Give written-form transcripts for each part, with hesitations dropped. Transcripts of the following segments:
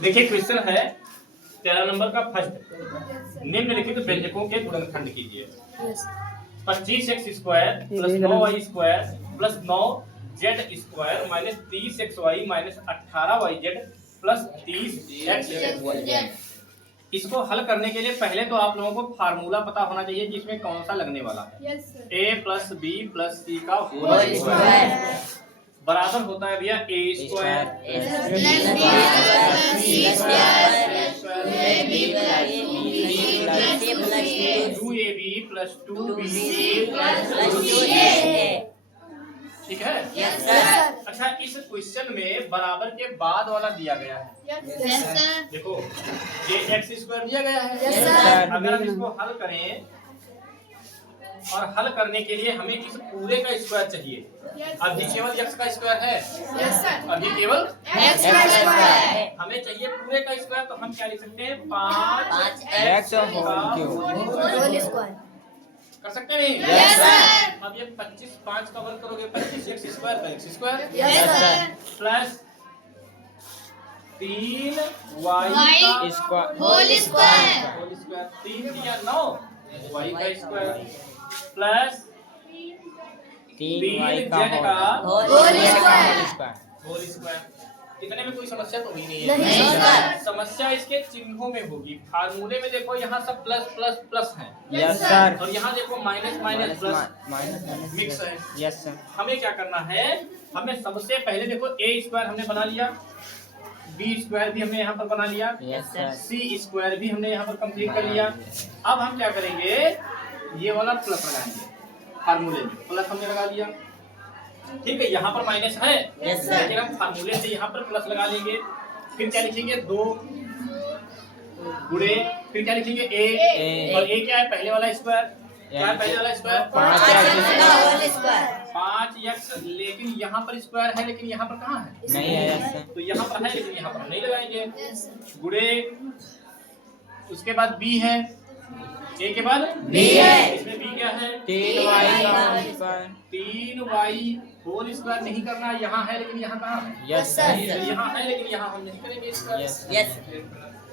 देखिए क्वेश्चन है 13 नंबर का फर्स्ट। निम्नलिखित व्यंजकों के गुणनखंड कीजिए। 25x² plus 9y² plus 9z² minus 30xy minus 18yz plus 30x। इसको हल करने के लिए पहले तो आप लोगों को फार्मूला पता होना चाहिए कि इसमें कौन सा लगने वाला है। a प्लस बी प्लस सी का होल स्क्वायर बराबर होता है भैया a² plus 2ab plus 2bc। ठीक है। अच्छा, इस क्वेश्चन में बराबर के बाद वाला दिया गया है। देखो ये x² दिया गया है। अगर हम इसको हल करें और हल करने के लिए हमें इस पूरे का स्क्वायर चाहिए। अभी केवल x का स्क्वायर है। अभी केवल x का स्क्वायर हमें चाहिए पूरे का स्क्वायर। तो हम क्या लिख सकते हैं 5x होल स्क्वायर कर सकते हैं नहीं? yes, अब ये 25 5 का वर्ग करोगे 25x² का x² प्लस 3y का होल स्क्वायर 3 या 9 y का स्क्वायर प्लस 3z का होल स्क्वायर। इतने में कोई समस्या तो हुई नहीं है। समस्या इसके चिन्हों में होगी। फार्मूले में देखो यहाँ सब प्लस प्लस प्लस है। Yes sir. और यहाँ देखो माइनस माइनस प्लस मिक्स है। Yes sir. हमें क्या करना है, हमें सबसे पहले देखो a² हमने बना लिया, b² भी हमने यहाँ पर बना लिया, c² भी हमने यहाँ पर कंप्लीट कर लिया। अब हम क्या करेंगे, ये वाला प्लस लगाएंगे। फार्मूले में प्लस हमने लगा लिया, ठीक है। यहाँ पर माइनस है लेकिन हम फार्मूले से यहाँ पर प्लस लगा लेंगे। फिर क्या लिखेंगे 2 गुणे, फिर क्या लिखेंगे a और a क्या है पहले वाला स्क्वायर, क्या है पहले वाला स्क्वायर 5x। लेकिन यहाँ पर स्क्वायर है लेकिन यहाँ पर कहाँ है, नहीं है। तो यहाँ पर है लेकिन यहाँ पर नहीं लगाएंगे। गुणे उसके बाद b है, a के बाद b है, इसमें b क्या है 3y होल स्क्वायर नहीं करना, यहाँ है लेकिन यहाँ कहाँ है, यस यहाँ है लेकिन यहाँ हम नहीं करेंगे स्क्वायर।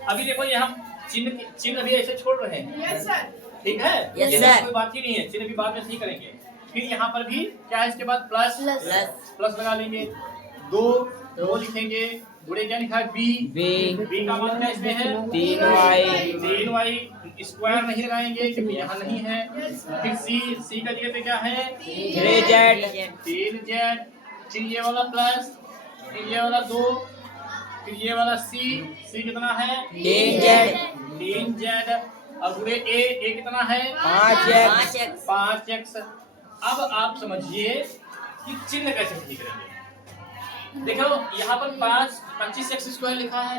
अभी देखो यहाँ चिन्ह अभी ऐसे छोड़ रहे हैं, ठीक है। कोई बात ही नहीं है, चिन्ह भी बाद में सही करेंगे। फिर यहाँ पर भी क्या है, इसके बाद प्लस प्लस लगा लेंगे। 2 लिखेंगे, गुणे क्या लिखा है b का मान क्या इसमें है 3y स्क्वायर नहीं लगाएंगे क्योंकि यहाँ नहीं है। फिर c का जगह पे क्या है 3z, फिर ये वाला प्लस, फिर ये वाला 2, फिर ये वाला c कितना है 3z और गुणे a कितना है 5x। अब आप समझिए कि चिन्ह कैसे ठीक करेंगे। देखो यहाँ पर 25x² लिखा है,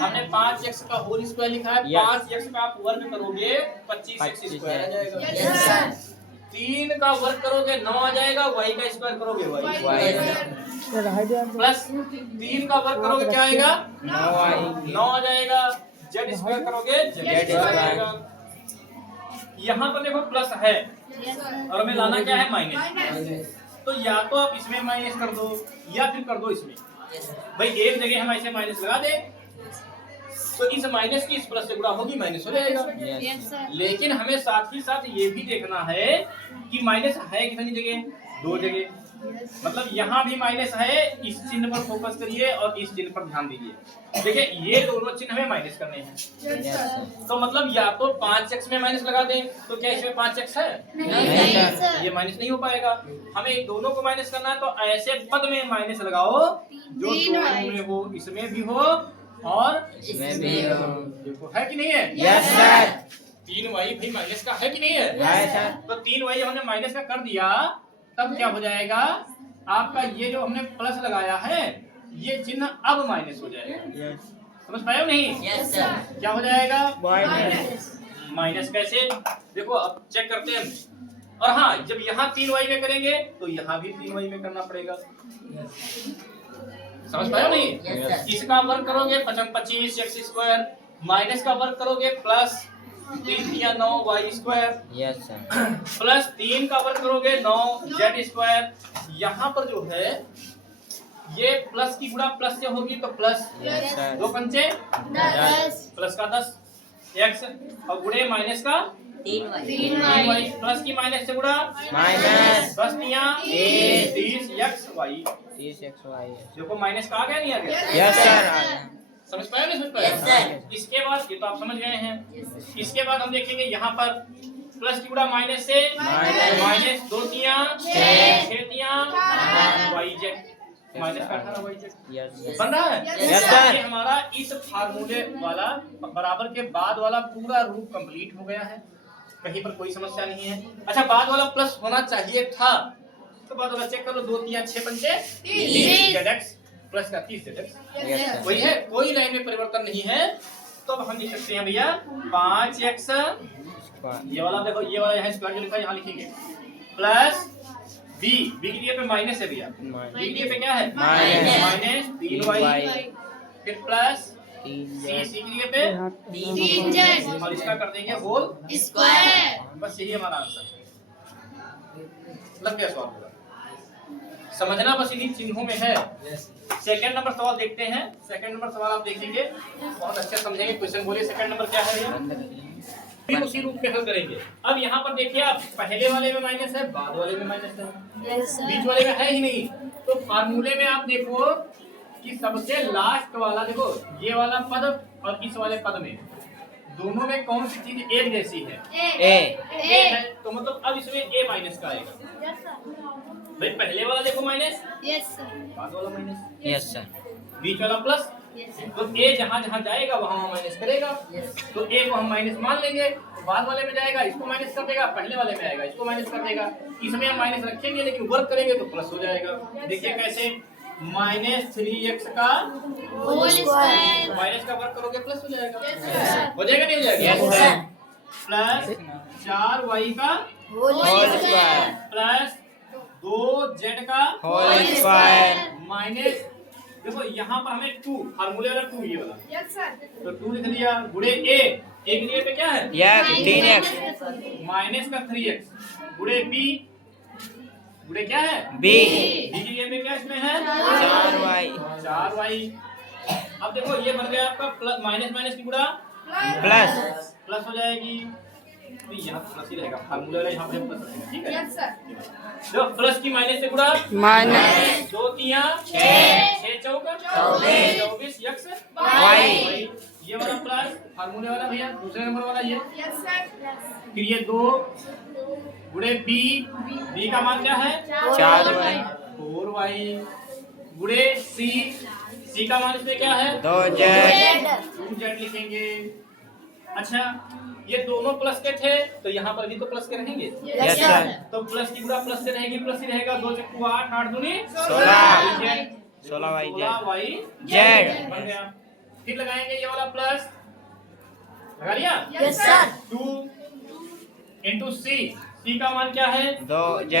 हमने 5x का होल स्क्वायर लिखा है। 5x का आप वर्ग करोगे 25x² आ जाएगा। 3 का वर्ग करोगे 9 आ जाएगा, y का स्क्वायर करोगे y प्लस 3 का वर्ग करोगे क्या आएगा 9 आ जाएगा। z² करोगे z² आएगा। यहाँ पर देखो प्लस है और हमें लाना क्या है माइनस, तो या तो आप इसमें माइनस कर दो या फिर कर दो इसमें। भाई एक जगह हम ऐसे माइनस लगा दे तो इस माइनस की इस प्लस से गुणा होगी, माइनस हो जाएगा। लेकिन हमें साथ ही साथ ये भी देखना है कि माइनस है कितनी जगह, 2 जगह। मतलब यहाँ भी माइनस है, इस चिन्ह पर फोकस करिए और इस चिन्ह पर ध्यान दीजिए। देखिए ये दोनों चिन्ह हमें माइनस करने हैं, तो मतलब या तो 5x में माइनस लगा दें, तो क्या इसमें 5x है नहीं, ये माइनस नहीं हो पाएगा। हमें इन दोनों को माइनस करना है, तो ऐसे पद में माइनस लगाओ जो दोनों में हो, इसमें भी हो और इसमें भी हो। देखो है कि नहीं है, यस सर। 3y भी माइनस का है कि नहीं है, तो 3y हमने माइनस का कर दिया, तब क्या हो जाएगा आपका ये जो हमने प्लस लगाया है ये चिन्ह अब माइनस हो जाएगा। समझ पाए हो नहीं, क्या हो जाएगा माइनस। कैसे देखो अब चेक करते हैं। और हाँ, जब यहाँ 3y में करेंगे तो यहाँ भी 3y में करना पड़ेगा। समझ पाए हो नहीं, इसका वर्ग करोगे 25x² माइनस का वर्ग करोगे प्लस 3 या 9y² प्लस 3 का वर्ग करोगे 9z²। यहाँ पर जो है ये प्लस की गुणा प्लस से होगी तो प्लस, यस सर। 2 पंचे 10 प्लस का 10 x और गुणे माइनस का 3y प्लस की माइनस से गुणा माइनस 10 तिया 30 x y। 30xy। देखो माइनस का आ गया नहीं आ गया? Yes sir. समझ पाए नहीं समझ पाए? Yes, sir. इसके बाद ये तो आप समझ गए हैं। इसके बाद हम देखेंगे यहाँ पर प्लस की गुणा माइनस से माइनस 2 तिया 6 तिया वाई जेड माइनस का 18 वाई जेड यस बन रहा है। Yes, sir. ये हमारा इस फार्मूले वाला बराबर के बाद वाला पूरा रूप कंप्लीट हो गया है, कहीं पर कोई समस्या नहीं है। अच्छा बाद वाला प्लस होना चाहिए था, तो बाद वाला चेक करो, 2 तिया 6 पंचे 30 जेड प्लस का 30 जेड यस सर। वही है, कोई लाइन में परिवर्तन नहीं है। तो अब हम लिख सकते हैं भैया 5x, ये वाला देखो, ये वाला यहाँ स्क्वायर जो लिखा है यहाँ लिखेंगे, प्लस b के लिए पे माइनस है भैया, b के लिए पे क्या है माइनस 3y, फिर प्लस c के लिए पे 3z और इसका कर देंगे होल स्क्वायर। बस यही हमारा आंसर लग गया। सवाल पूरा समझना बस इन्हीं चिन्हों में है। सेकंड नंबर सवाल देखते हैं। सेकंड नंबर सवाल आप देखेंगे, बहुत अच्छा समझेंगे। क्वेश्चन बोलिए सेकंड नंबर क्या है भैया, फिर उसी रूप में हल करेंगे। अब यहाँ पर देखिए, आप पहले वाले में माइनस है, बाद वाले में माइनस है, बीच वाले में है ही नहीं। तो फार्मूले में आप देखो कि सबसे लास्ट वाला देखो, ये वाला पद और इस वाले पद में दोनों में कौन सी चीज एक जैसी है? ए है, तो मतलब अब इसमें ए माइनस का आएगा। भाई पहले वाला देखो माइनस, बाद वाला माइनस, यस सर। बीच वाला प्लस, तो ए जहाँ जहाँ जाएगा वहाँ माइनस करेगा, तो ए को हम माइनस मान लेंगे। तो बाद वाले में जाएगा, इसको माइनस कर देगा, पहले वाले में आएगा, इसको माइनस कर देगा। इसमें हम माइनस रखेंगे, लेकिन वर्क करेंगे तो प्लस हो जाएगा। देखिए कैसे, माइनस 3x का होल स्क्वायर। माइनस का वर्क करोगे प्लस हो जाएगा, हो जाएगा नहीं हो जाएगा? Yes sir. प्लस 4y का होल स्क्वायर प्लस 2z का होल स्क्वायर। माइनस, देखो यहाँ पर हमें 2 फार्मूले वाला 2 ये वाला, तो 2 लिख लिया, गुणे a के लिए पे क्या है यस 3x माइनस का 3x, गुणे b गुणे क्या है b b के लिए पे क्या इसमें है 4y। अब देखो ये बन गया आपका प्लस, माइनस माइनस की गुणा प्लस प्लस हो जाएगी, तो यहाँ प्लस ही रहेगा, फार्मूला वाला यहाँ पे प्लस रहेगा, ठीक है। जो प्लस की माइनस से गुणा माइनस 2 तिया 6 चौका 24 x y, ये वाला प्लस फार्मूले वाला भैया, दूसरे नंबर वाला ये, फिर ये 2 गुणे b का मान क्या है 4y 4y, गुणे c का मान इसमें क्या है 2z लिखेंगे। अच्छा ये दोनों प्लस के थे, तो यहाँ पर भी तो प्लस के रहेंगे, यस सर। तो प्लस की गुणा प्लस से रहेगी, प्लस ही रहेगा, 2 चक्कू 8 8 दूनी 16y z बन गया। फिर लगाएंगे ये वाला प्लस, लगा लिया, यस सर। 2 इंटू c का मान क्या है 2z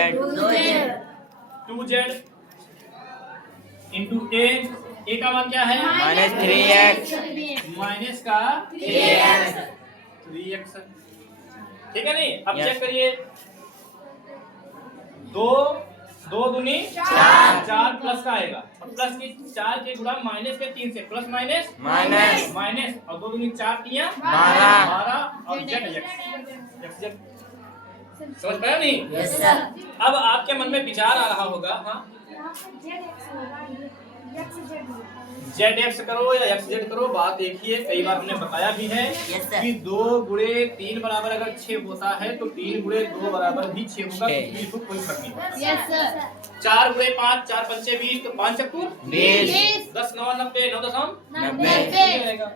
इंटू a का मान क्या है माइनस 3x माइनस का 3x, ठीक है नहीं। अब Yes. चेक करिए, 2 दूनी 4 प्लस का आएगा, और प्लस की 4 के गुणा माइनस के 3 से, प्लस माइनस माइनस माइनस, और 2 दूनी 4 तिया 12 और z समझ पाया नहीं? Yes sir. अब आपके मन में विचार आ रहा होगा, हाँ ZX करो या XZ करो, बात देखिए, कई बार हमने बताया भी है Yes, sir. कि 2 गुणे 3 बराबर अगर 6 होता है तो 3 गुणे 2 बराबर भी 6 होगा, Okay. तो बिल्कुल कोई फर्क नहीं पड़ता। 4 गुणे 5 4 पंचे 20, तो 5 चक्कू 20 10 9 90 9 दशम 90।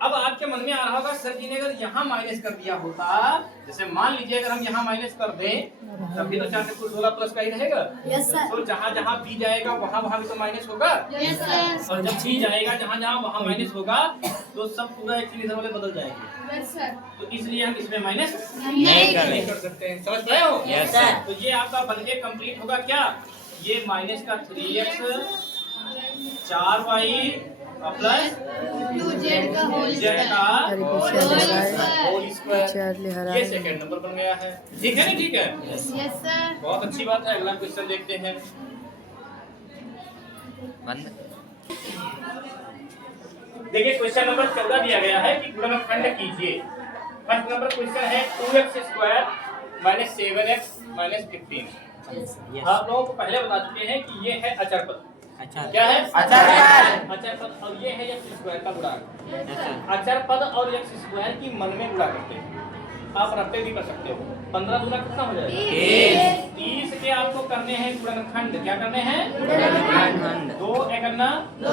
अब आपके मन में आ रहा होगा, सर जी ने अगर यहाँ माइनस कर दिया होता, जैसे मान लीजिए अगर हम यहाँ माइनस कर दें, तब भी तो 4 चक्कू 16 प्लस का ही रहेगा। तो जहाँ जहाँ बी जाएगा वहाँ वहाँ भी तो माइनस होगा, और जब सी जाएगा जहाँ जहाँ वहाँ माइनस होगा, तो सब पूरा एक्चुअली इधर वाले बदल जाएंगे। तो इसलिए हम इसमें माइनस नहीं कर सकते हैं, समझ पाए हो? Yes sir. तो ये आपका बन के कंप्लीट होगा क्या, ये माइनस का 3x 4y प्लस 2z का होल स्क्वायर, ये सेकंड नंबर बन गया है, ठीक है ना? ठीक है, बहुत अच्छी बात है। अगला क्वेश्चन देखते हैं। बंद। देखिए क्वेश्चन नंबर 14 दिया गया है कि गुणनखंड कीजिए। फर्स्ट नंबर क्वेश्चन है 2x² माइनस 7x माइनस 15। आप लोगों को पहले बता चुके हैं कि ये है अचर पद। अच्छा क्या है? अचर पद और ये है x² का गुणांक। अच्छा अचर पद और x² की मन में गुणा करते हैं। आप रट्टे भी कर सकते हो। 15 गुना कितना हो जाएगा? 30 के आपको करने हैं गुणनखंड। क्या करने हैं? गुणनखंड। 2 एकन्ना 2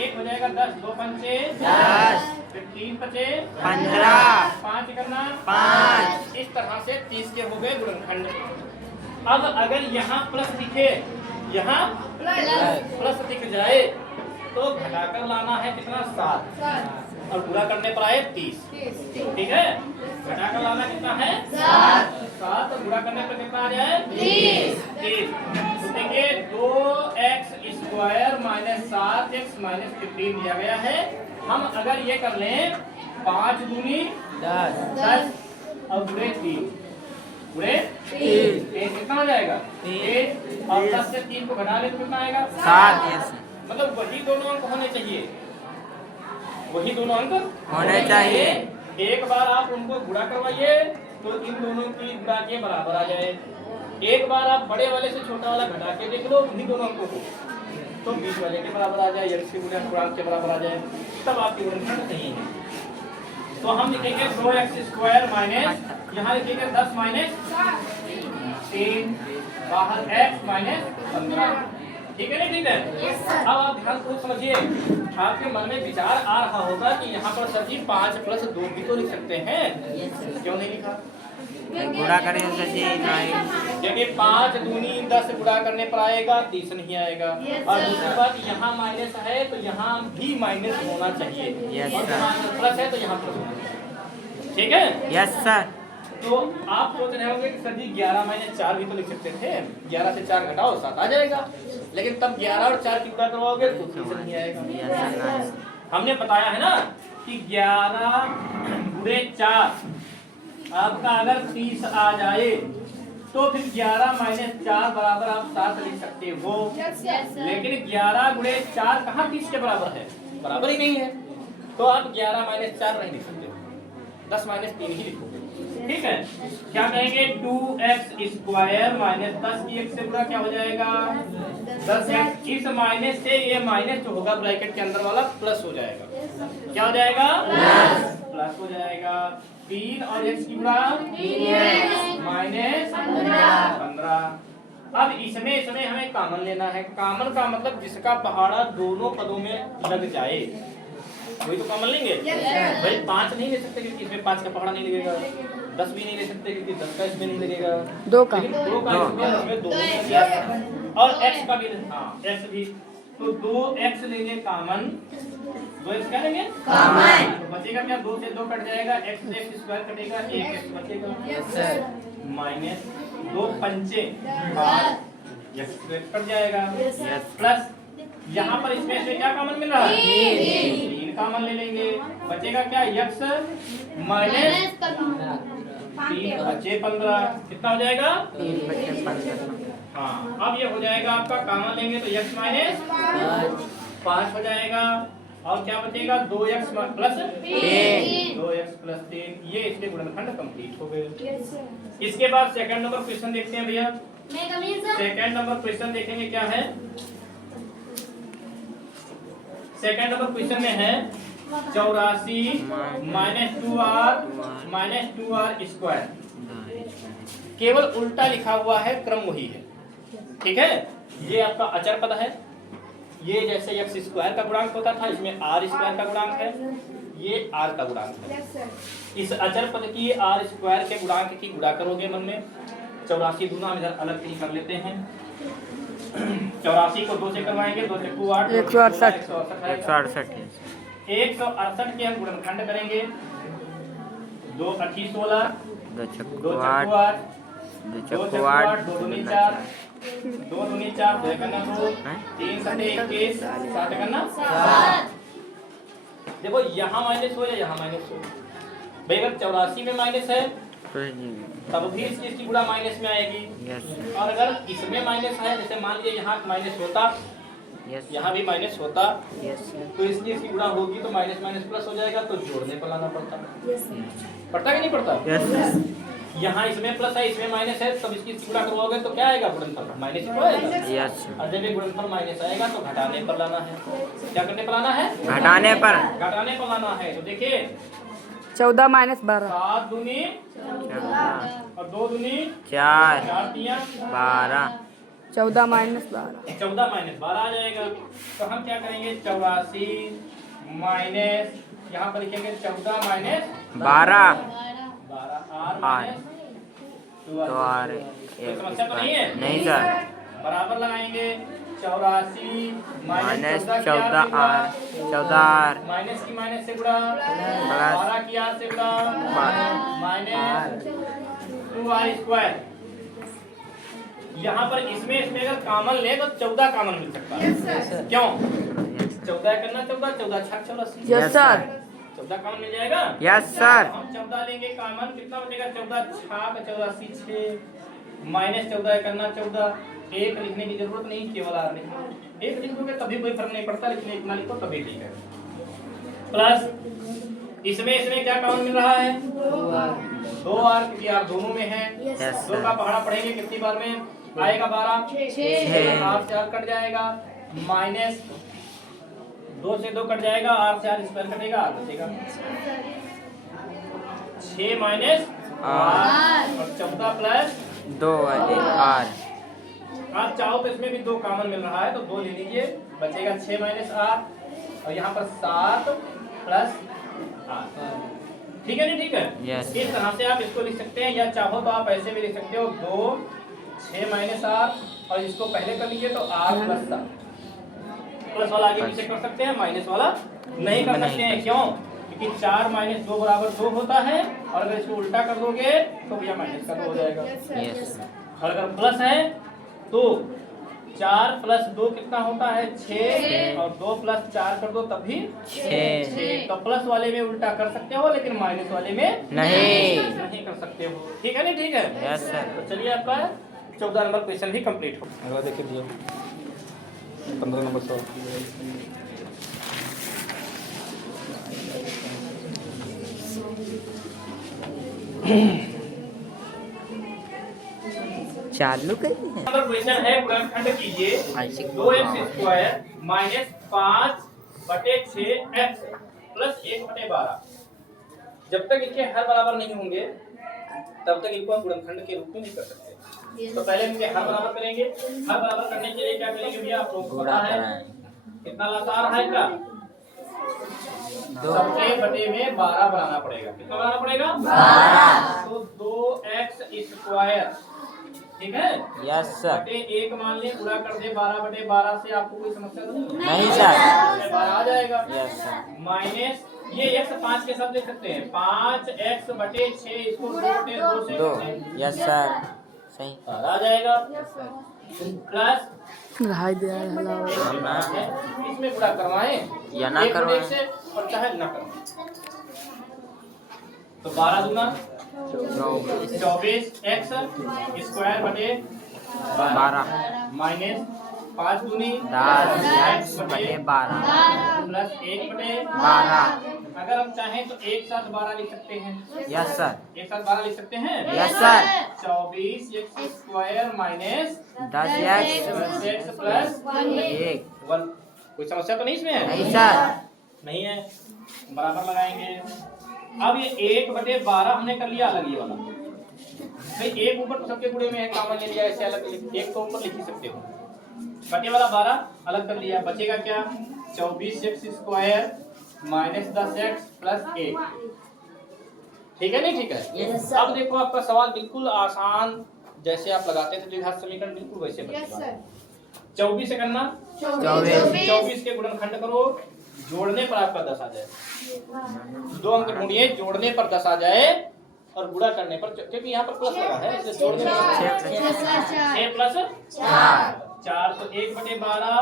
1 हो जाएगा 10, 2 पंचे 10, फिर 3 पचे 15, 5 एकन्ना 5। इस तरह से 30 के हो गए गुणनखंड। अब अगर यहाँ प्लस दिखे, यहाँ प्लस दिख जाए तो घटाकर लाना है कितना? 7 और पूरा करने पर आए 30। ठीक है, घटाकर लाना कितना है? 7 और पूरा करने पर कितना आ जाए? 30। तो देखिए 2x² माइनस 7x माइनस 15 दिया गया है। हम अगर ये कर लें 5 दूनी 10 और गुणे 3 गुणे 3 कितना हो जाएगा? 3 और 10 से 3 को घटा ले तो कितना आएगा? 7। यस मतलब वही दोनों अंक होने चाहिए, वही दोनों अंक होने चाहिए। एक बार आप उनको गुणा करवाइए तो इन दोनों की गुणा के बराबर आ जाए। एक बार आप बड़े वाले से छोटा वाला घटा के देख लो उन्हीं दोनों अंकों को, तो बीच वाले के बराबर आ जाए, यक्ष गुणक के बराबर आ जाए, तब आपकी गुणनखंड सही है। तो हम लिखेंगे 2x² माइनस, यहाँ लिखेंगे 10 माइनस 3 बाहर x माइनस 15। ठीक है ना? ठीक है। अब आप ध्यान पूर्वक समझिए। आपके मन में विचार आ रहा होगा कि यहाँ पर सर जी 5 + 2 भी तो लिख सकते हैं, क्यों नहीं लिखा? गुणा करें सर जी नहीं। देखिए 5 दूनी 10 गुणा करने पर आएगा 30 नहीं आएगा। और दूसरी बात यहाँ माइनस है तो यहाँ भी माइनस होना चाहिए, यस और सर। यहाँ प्लस है तो यहाँ प्लस होना चाहिए। ठीक है? Yes sir. तो आप सोच रहे होंगे कि सर जी 11 - 4 भी तो लिख सकते थे, 11 से 4 घटाओ 7 आ जाएगा, लेकिन तब 11 और 4 की गुणा करवाओगे तो 30 नहीं आएगा। हमने बताया है ना कि 11 गुणे 4 आपका अगर 30 आ जाए तो फिर 11 - 4 बराबर आप 7 लिख सकते हो। लेकिन 11 गुणे 4 कहाँ 30 के बराबर है? बराबर ही नहीं है, तो आप 11 - 4 नहीं लिख सकते, 10 - 3 ही लिखोगे। ठीक है, क्या कहेंगे? 2x² माइनस 10 की 1 से गुणा क्या हो जाएगा? 10x। इस माइनस से ये माइनस जो होगा ब्रैकेट के अंदर वाला प्लस हो जाएगा। क्या हो जाएगा? प्लस हो जाएगा। 3 और x की गुणा माइनस 15। अब इसमें हमें कॉमन लेना है। कॉमन का मतलब जिसका पहाड़ा दोनों पदों में लग जाए वही तो कॉमन लेंगे। भाई 5 नहीं ले सकते क्योंकि इसमें 5 का पहाड़ा नहीं लगेगा, 10 भी नहीं ले सकते क्योंकि 10 का इसमें नहीं लगेगा, 2 का इसमें 2 और x का भी, हाँ x भी, तो 2x लेंगे कॉमन, 2x क्या लेंगे कॉमन, तो बचेगा क्या? 2 से 2 कट जाएगा, x से x² कटेगा, 1x बचेगा माइनस 2 पंचे 5 x² कट जाएगा प्लस यहाँ पर इसमें से क्या कॉमन मिल रहा है? 3 कॉमन ले लेंगे, बचेगा क्या? x माइनस 3 बचे 15 कितना हो जाएगा? 3 बचे 15। हाँ, अब ये हो जाएगा आपका कॉमन लेंगे तो x माइनस 5 हो जाएगा और क्या बचेगा? 2x plus 3, 2x plus 3। ये इसके गुणनखंड कंप्लीट हो गए। इसके बाद सेकंड नंबर क्वेश्चन देखते हैं भैया। सेकंड नंबर क्वेश्चन देखेंगे क्या है। सेकंड नंबर क्वेश्चन में है 84 - 2r - 2r²। केवल उल्टा लिखा हुआ है, क्रम वही है। ठीक है, ये आपका अचर पद है। ये जैसे x² का गुणांक होता था, इसमें r² का गुणांक है, ये r का गुणांक है। इस अचर पद की r² के गुणांक की गुणा करोगे मन में। 84 दूना हम इधर अलग से कर लेते हैं। 84 को 2 से करवाएंगे, 2 से 8 168 168 के हम गुणनखंड करेंगे। 2 × 16 2 × 8 2 × 8 2 दूनी 4 2 दूनी 4 2 करना 2 3 7 21 7 करना 7। देखो यहाँ माइनस हो या यहाँ माइनस हो, भाई अगर 84 में माइनस है तब भी इसकी गुणा माइनस में आएगी। और अगर इसमें माइनस है, जैसे मान लीजिए यहाँ माइनस होता यस यहाँ भी माइनस होता, यस सर तो इसकी इसकी गुणा होगी तो माइनस माइनस प्लस हो जाएगा, तो जोड़ने पर लाना पड़ता। पड़ता कि नहीं पड़ता? यस सर यहाँ इसमें प्लस है, इसमें माइनस है, तब इसकी इसकी गुणा करवाओगे तो क्या आएगा? गुणनफल माइनस ही तो आएगा। यस सर और जब ये गुणनफल माइनस आएगा तो घटाने पर लाना है। क्या करने पर लाना है? घटाने पर घटाने पर लाना है। तो देखिए 14 माइनस 12 7 दूनी 14 और 2 दूनी 4 4 तिया 12 14 माइनस 12 14 माइनस 12 आ जाएगा। तो हम क्या करेंगे? 84 माइनस, यहाँ पर लिखेंगे 14 माइनस 12 12 आर माइनस तो आर कोई समस्या तो नहीं है? नहीं सर बराबर लगाएंगे 84 माइनस 14 14 आर 14 आर माइनस की माइनस से गुणा, प्लस 12 की आर से गुणा, माइनस 2r स्क्वायर। यहाँ पर इसमें अगर कॉमन ले तो 14 कॉमन मिल सकता है। क्यों? 14 करना 14, 14 छक 84, यस सर 14 कॉमन मिल जाएगा। यस सर हम 14 लेंगे कॉमन, कितना बचेगा? 14 छक 84 6 माइनस 14 करना 14, एक लिखने की जरूरत नहीं, केवल आर लिखना। एक लिखोगे तभी कोई फर्क नहीं पड़ता, लेकिन एक ना लिखो तभी ठीक है। प्लस इसमें इसमें क्या कॉमन मिल रहा है? 2r, क्योंकि r दोनों में है। यस 2 का पहाड़ा पढ़ेंगे कितनी बार में आएगा? 12 छः। r से r कट जाएगा, माइनस 2 से 2 कट जाएगा, r से r स्क्वायर कटेगा, r बचेगा 6 माइनस r और 14 प्लस 2 आर आप चाहो तो इसमें भी 2 कॉमन मिल रहा है तो 2 ले लीजिए, बचेगा 6 माइनस r और यहाँ पर 7 प्लस r। ठीक है नहीं? ठीक है। Yes. इस तरह से आप इसको लिख सकते हैं, या चाहो तो आप ऐसे भी लिख सकते हो 2 6 माइनस r और इसको पहले कर लीजिए तो r प्लस 7। प्लस वाला आगे पीछे कर सकते हैं, माइनस वाला नहीं कर सकते हैं। क्यों? क्योंकि 4 माइनस 2 बराबर 2 होता है, और अगर इसको उल्टा कर दोगे तो भैया माइनस का 2 हो जाएगा। यस और अगर प्लस है तो 4 प्लस 2 कितना होता है? 6 और 2 प्लस 4 कर दो तभी 6। तो प्लस वाले में उल्टा कर सकते हो, लेकिन माइनस वाले में नहीं कर सकते हो। ठीक है नहीं? ठीक है। यस सर तो चलिए आपका 14 नंबर क्वेश्चन भी कंप्लीट हो। अगला देखिए दिया 15 नंबर सवाल। चालू करिए नंबर क्वेश्चन है, गुणनखंड कीजिए 2x square minus 5/6 x plus 1/12। जब तक इनके हर बराबर नहीं होंगे तब तक इनको हम गुणनखंड के रूप में नहीं कर सकते। तो पहले इनके हर बराबर करेंगे। हर बराबर करने के लिए क्या करेंगे भैया? आप लोगों को पता है कितना आसान है इसका? सबके बटे में 12 बनाना पड़ेगा। कितना बनाना पड़ेगा? 12। तो 2x स्क्वायर, ठीक है, यस सर बटे 1 मान ले, पूरा कर दे 12/12 से। आपको कोई समस्या तो नहीं? नहीं सर 12 आ जाएगा। यस सर माइनस ये x 5 के साथ लिख सकते हैं, 5x/6, इसको 2 से 2 करें, यस सर सही 12 आ जाएगा। प्लस हाय दे हला इसमें पूरा करवाएं या ना एक करवाएं। बटे से, और चाहे ना करवाएं। तो 12 दूना 24x स्क्वायर बटे 12 माइनस 5 दूनी 10 x बटे 12 प्लस 1 बटे 12 अगर हम चाहें तो एक साथ 12 लिख सकते हैं। यस सर एक साथ 12 लिख सकते हैं। Yes sir 24x square minus 10x plus 1 1। कोई समस्या तो नहीं इसमें? नहीं सर नहीं है। बराबर लगाएंगे। अब ये 1/12 हमने कर लिया अलग, ये वाला भाई एक ऊपर तो सबके गुणे में है, कॉमन ले लिया, ऐसे अलग एक तो ऊपर लिख ही सकते हो। बटे वाला 12 अलग कर लिया, बचेगा क्या? 24x square minus 10x plus 1। ठीक है नहीं? ठीक है। अब देखो आपका सवाल बिल्कुल आसान, जैसे आप लगाते थे द्विघात समीकरण बिल्कुल वैसे बनेगा। 24 से करना 24 के गुणनखंड करो, जोड़ने पर आपका 10 आ जाए। 2 अंक ढूंढिए, जोड़ने पर 10 आ जाए और गुणा करने पर, क्योंकि यहाँ पर प्लस लगा है इसलिए जोड़ने पर 6 प्लस 4 तो 1/12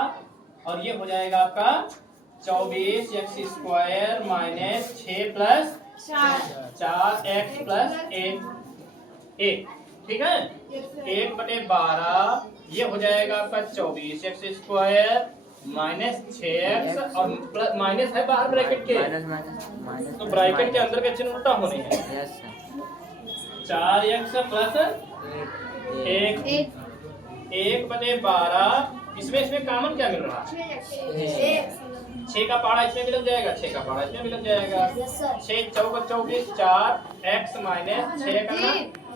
और ये हो जाएगा आपका 24x square minus 6 plus 4x plus 1। ठीक है, 1/12 ये हो जाएगा आपका 24x स्क्वायर माइनस 6x और प्लस माइनस है बाहर ब्रैकेट के, माइनस माइनस माइनस तो ब्रैकेट के अंदर के चिन्ह उल्टा होने हैं। Yes sir 4x plus 1 1/12। इसमें कॉमन क्या मिल रहा है? 6 का पारा इसमें भी लग जाएगा, 6 का पारा इसमें भी लग जाएगा। 6 चौका 24 4x माइनस 6 का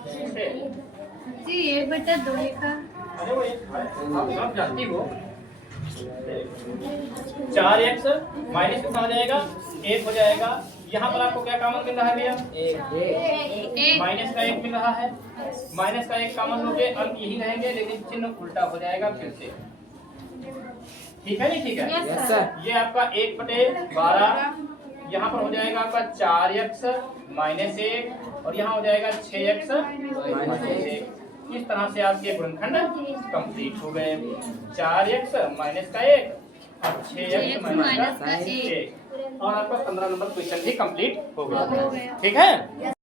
6। जी 1/2 लिखा। अरे वो आप सब जानती हो। 4x माइनस कितना हो जाएगा? 1 हो जाएगा। यहाँ पर आपको क्या कॉमन मिल रहा है भैया? एक माइनस का 1 मिल रहा है। माइनस का 1 कॉमन लोगे, अंक यही रहेंगे लेकिन चिन्ह उल्टा हो जाएगा फिर से। ठीक है नहीं? ठीक है। यस सर ये आपका 1/12 यहाँ पर हो जाएगा आपका 4x माइनस 1 और यहाँ हो जाएगा 6x माइनस 1। इस तरह से आपके गुणनखंड कंप्लीट हो गए। 4x माइनस का 1 और 6x माइनस का 1 और आपका 15 नंबर क्वेश्चन भी कंप्लीट हो गया। ठीक है।